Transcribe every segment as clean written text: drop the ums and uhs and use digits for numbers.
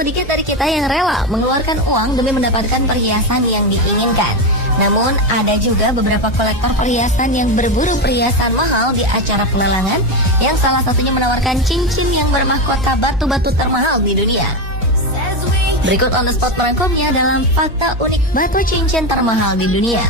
sedikit dari kita yang rela mengeluarkan uang demi mendapatkan perhiasan yang diinginkan. Namun ada juga beberapa kolektor perhiasan yang berburu perhiasan mahal di acara pelelangan, yang salah satunya menawarkan cincin yang bermahkota batu-batu termahal di dunia. Berikut on the spot merangkumnya dalam fakta unik batu cincin termahal di dunia.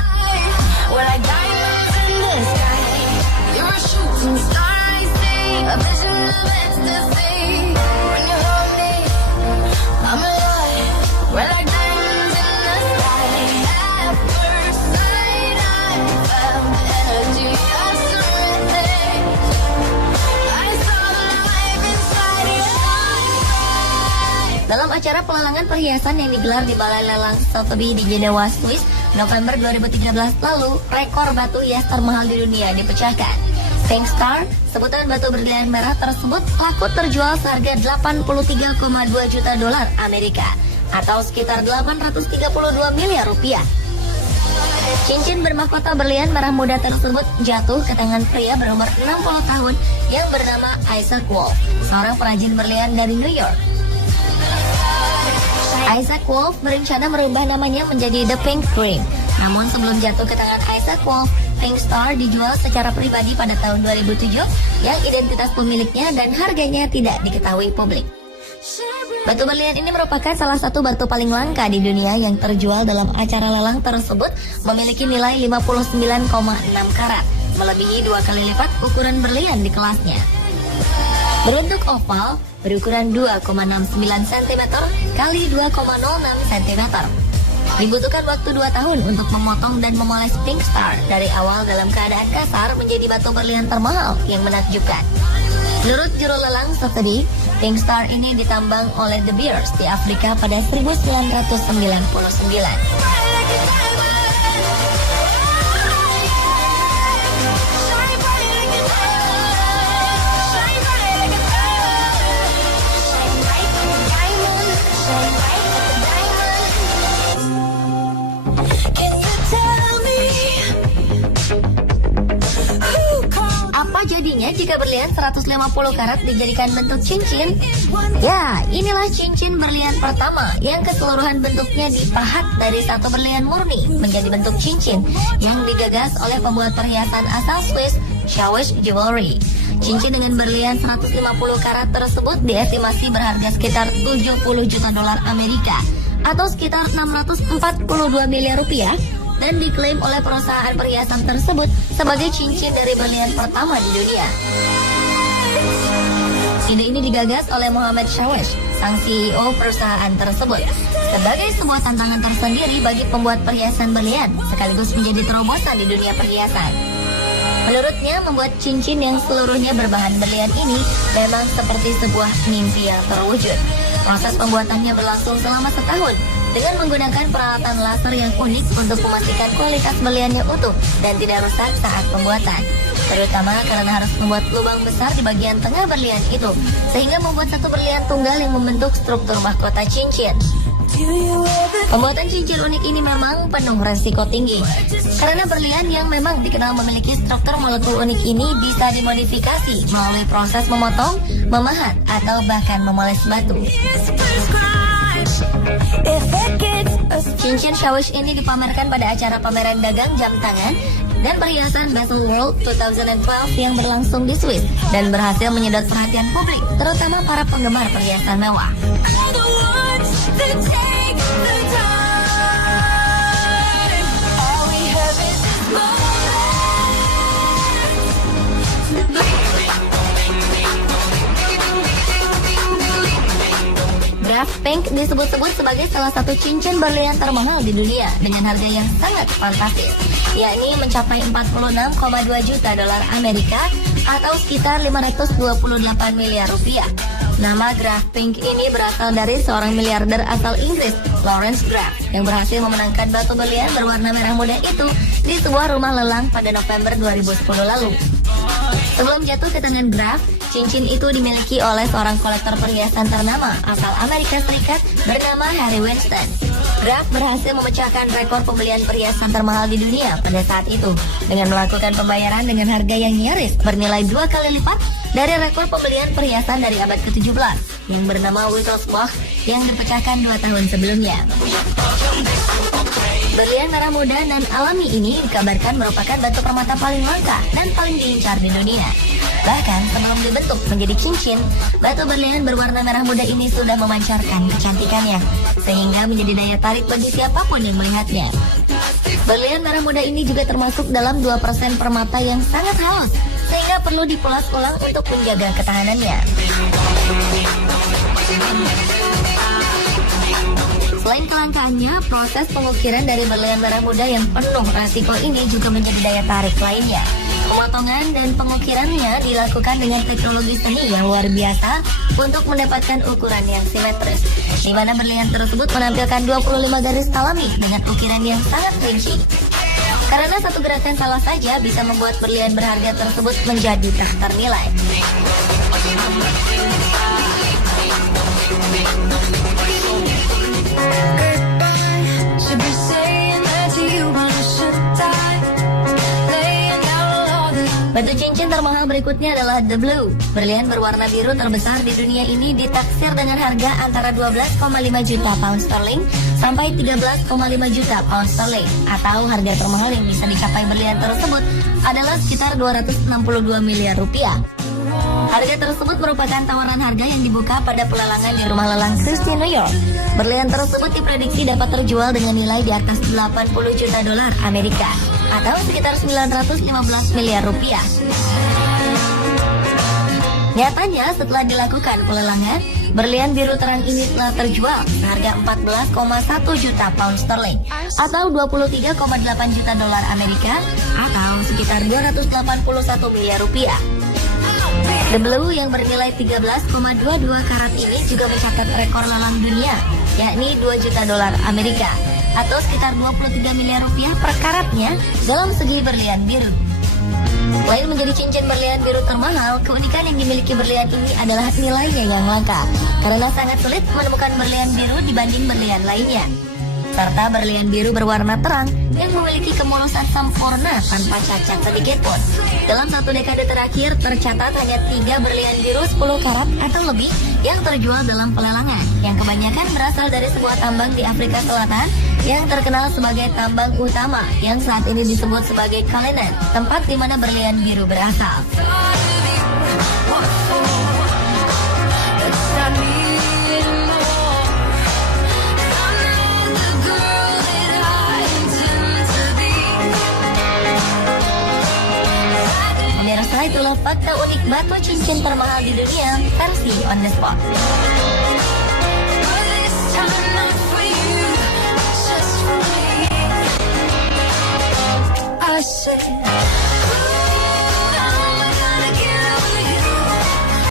Dalam acara pelelangan perhiasan yang digelar di Balai Lelang Sotheby di Jenewa, Swiss, November 2013 lalu, rekor batu hias termahal di dunia dipecahkan. Pink Star, sebutan batu berlian merah tersebut laku terjual seharga 83,2 juta dolar Amerika atau sekitar 832 miliar rupiah. Cincin bermahkota berlian merah muda tersebut jatuh ke tangan pria berumur 60 tahun yang bernama Isaac Wolf, seorang perajin berlian dari New York. Isaac Wolf berencana merubah namanya menjadi The Pink Dream. Namun sebelum jatuh ke tangan Isaac Wolf, Pink Star dijual secara pribadi pada tahun 2007 yang identitas pemiliknya dan harganya tidak diketahui publik. Batu berlian ini merupakan salah satu batu paling langka di dunia yang terjual dalam acara lelang tersebut, memiliki nilai 59,6 karat, melebihi 2 kali lipat ukuran berlian di kelasnya. Berbentuk oval, berukuran 2,69 cm kali 2,06 cm. Dibutuhkan waktu 2 tahun untuk memotong dan memoles Pink Star dari awal dalam keadaan kasar menjadi batu berlian termahal yang menakjubkan. Menurut juru lelang Sotheby, Pink Star ini ditambang oleh De Beers di Afrika pada 1999. Jadinya jika berlian 150 karat dijadikan bentuk cincin? Ya, inilah cincin berlian pertama yang keseluruhan bentuknya dipahat dari satu berlian murni menjadi bentuk cincin yang digagas oleh pembuat perhiasan asal Swiss, Schawisch Jewelry. Cincin dengan berlian 150 karat tersebut diestimasi berharga sekitar 70 juta dolar Amerika atau sekitar 642 miliar rupiah, dan diklaim oleh perusahaan perhiasan tersebut sebagai cincin dari berlian pertama di dunia. Ide ini digagas oleh Mohammed Schawisch, sang CEO perusahaan tersebut, sebagai sebuah tantangan tersendiri bagi pembuat perhiasan berlian, sekaligus menjadi terobosan di dunia perhiasan. Menurutnya, membuat cincin yang seluruhnya berbahan berlian ini memang seperti sebuah mimpi yang terwujud. Proses pembuatannya berlangsung selama setahun, dengan menggunakan peralatan laser yang unik untuk memastikan kualitas berliannya utuh dan tidak rusak saat pembuatan, terutama karena harus membuat lubang besar di bagian tengah berlian itu, sehingga membuat satu berlian tunggal yang membentuk struktur mahkota cincin. Pembuatan cincin unik ini memang penuh resiko tinggi, karena berlian yang memang dikenal memiliki struktur molekul unik ini bisa dimodifikasi melalui proses memotong, memahat, atau bahkan memoles batu. Cincin Schawisch ini dipamerkan pada acara pameran dagang jam tangan dan perhiasan Basel World 2012 yang berlangsung di Swiss dan berhasil menyedot perhatian publik, terutama para penggemar perhiasan mewah. Graf Pink disebut-sebut sebagai salah satu cincin berlian termahal di dunia dengan harga yang sangat fantastis, yakni mencapai 46,2 juta dolar Amerika atau sekitar 528 miliar rupiah. Nama Graf Pink ini berasal dari seorang miliarder asal Inggris, Lawrence Graf, yang berhasil memenangkan batu berlian berwarna merah muda itu di sebuah rumah lelang pada November 2010 lalu. Sebelum jatuh ke tangan Graf, cincin itu dimiliki oleh seorang kolektor perhiasan ternama asal Amerika Serikat bernama Harry Winston. Graf berhasil memecahkan rekor pembelian perhiasan termahal di dunia pada saat itu dengan melakukan pembayaran dengan harga yang nyaris bernilai 2 kali lipat dari rekor pembelian perhiasan dari abad ke-17 yang bernama Wittelsbach yang dipecahkan 2 tahun sebelumnya. Berlian merah muda dan alami ini dikabarkan merupakan batu permata paling langka dan paling diincar di dunia. Bahkan sebelum dibentuk menjadi cincin, batu berlian berwarna merah muda ini sudah memancarkan kecantikannya, sehingga menjadi daya tarik bagi siapapun yang melihatnya. Berlian merah muda ini juga termasuk dalam 2% permata yang sangat halus, sehingga perlu dipulas ulang untuk menjaga ketahanannya. Selain kelangkaannya, proses pengukiran dari berlian merah muda yang penuh resiko ini juga menjadi daya tarik lainnya. Pemotongan dan pengukirannya dilakukan dengan teknologi seni yang luar biasa untuk mendapatkan ukuran yang simetris, di mana berlian tersebut menampilkan 25 garis alami dengan ukiran yang sangat rinci. Karena satu gerakan salah saja bisa membuat berlian berharga tersebut menjadi tak ternilai. Batu cincin termahal berikutnya adalah The Blue. Berlian berwarna biru terbesar di dunia ini ditaksir dengan harga antara 12,5 juta pound sterling sampai 13,5 juta pound sterling. Atau harga termahal yang bisa dicapai berlian tersebut adalah sekitar 262 miliar rupiah. Harga tersebut merupakan tawaran harga yang dibuka pada pelelangan di rumah lelang Christie, New York. Berlian tersebut diprediksi dapat terjual dengan nilai di atas 80 juta dolar Amerika atau sekitar 915 miliar rupiah. Nyatanya setelah dilakukan pelelangan, berlian biru terang ini telah terjual seharga 14,1 juta pound sterling atau 23,8 juta dolar Amerika atau sekitar 281 miliar rupiah. The Blue yang bernilai 13,22 karat ini juga mencatat rekor lelang dunia, yakni 2 juta dolar Amerika atau sekitar 23 miliar rupiah per karatnya dalam segi berlian biru. Selain menjadi cincin berlian biru termahal, keunikan yang dimiliki berlian ini adalah nilainya yang langka karena sangat sulit menemukan berlian biru dibanding berlian lainnya. Serta berlian biru berwarna terang yang memiliki kemulusan sempurna tanpa cacat sedikit pun. Dalam 1 dekade terakhir tercatat hanya 3 berlian biru 10 karat atau lebih yang terjual dalam pelelangan, yang kebanyakan berasal dari sebuah tambang di Afrika Selatan yang terkenal sebagai tambang utama yang saat ini disebut sebagai Cullinan, tempat di mana berlian biru berasal. Pemirsa, itulah fakta unik batu cincin termahal di dunia versi On The Spot.